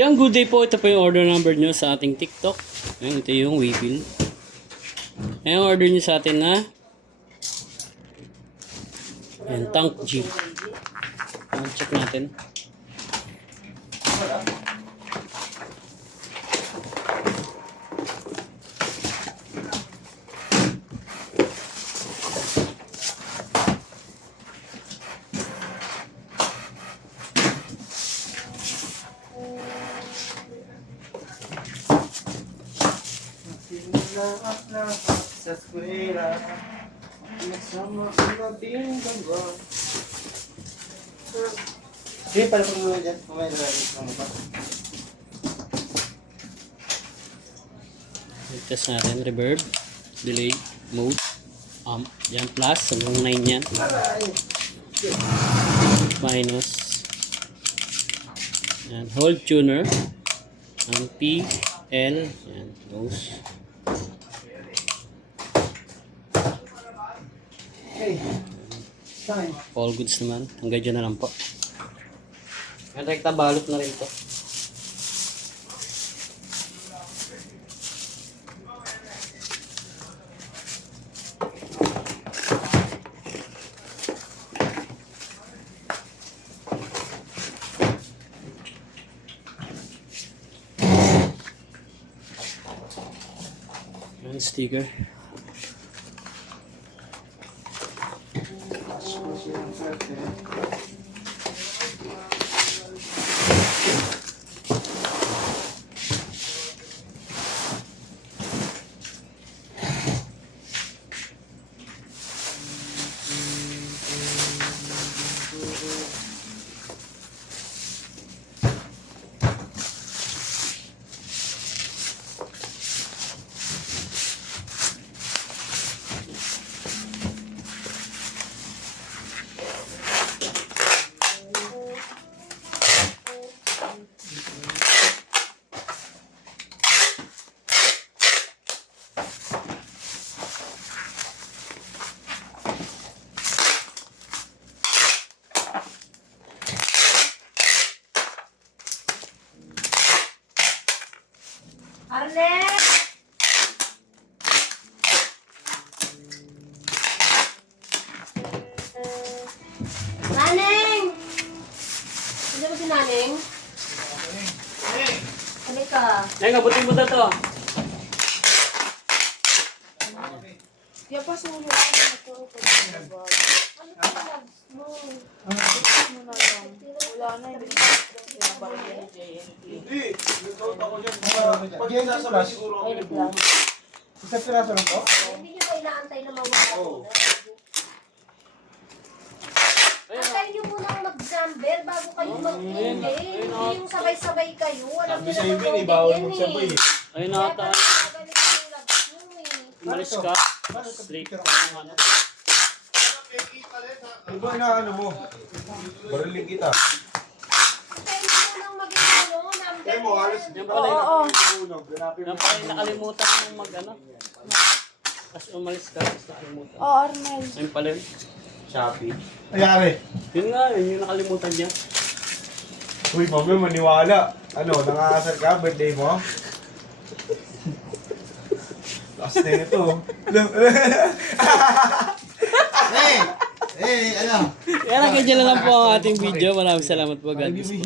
Yung good day po, ito po yung order number nyo sa ating TikTok. Ayan, ito yung waybill. Ayan, order nyo sa atin na ayan, tank G. Ayan, check natin. Sa eskwela, nagsama ang labing gamba. Sige, pala pag muna dyan. Mamaya na mo pa. Test natin, reverb, delay, mode, yan plus, hanggang 9 yan. Minus. Yan, hold tuner. Ang P, L, yan, nose. Okay. Fine. All goods naman. Hanggang dyan na lang po. Yan, rekta balot na rin to. Yan, sticker. Arnett! Naneng! Hindi mo si Naneng? Halika. Ay, ngabutin mo na to. Kaya pa sa ulo ako na ito. Ano ka labs mo? Ano na lang? Wala na, hindi na pinabalik yan ni JNT. Hindi. Nag-out ako dyan. Pag yan sasabas, siguro ako. Ay, naglang. Isang piraso lang to? Hindi nyo ba inaantay na mawala Oo. muna? Antay nyo munang mag-jumper bago kayo mag-ingay. Hindi yung sabay-sabay kayo. Alam nyo Sabi sa naman ibin, tubig bawal yan magsabay eh. eh. Ayun Kaya na ata. pala nagalit yung labs nyo eh. Umalis ka. Straight ka ng ano. Iba na ano mo. Bariling kita. Antay nyo munang mag-ano, number Kaya mo, halos yan. di ba na yung unog? Hanapin Yan mo. pala yung nakalimutan mong mag ano. Tapos umalis ka. Tapos nakalimutan. Oh, Arnel. Ayun pala yun. Shopee. Ayari. Yun nga, yun yung nakalimutan niya. Uy, mami, maniwala. Ano, nangasal ka? Birthday mo? Last na ito. Ano? Yan, hanggang dyan na lang po ang ating video. Maraming salamat po. God bless po.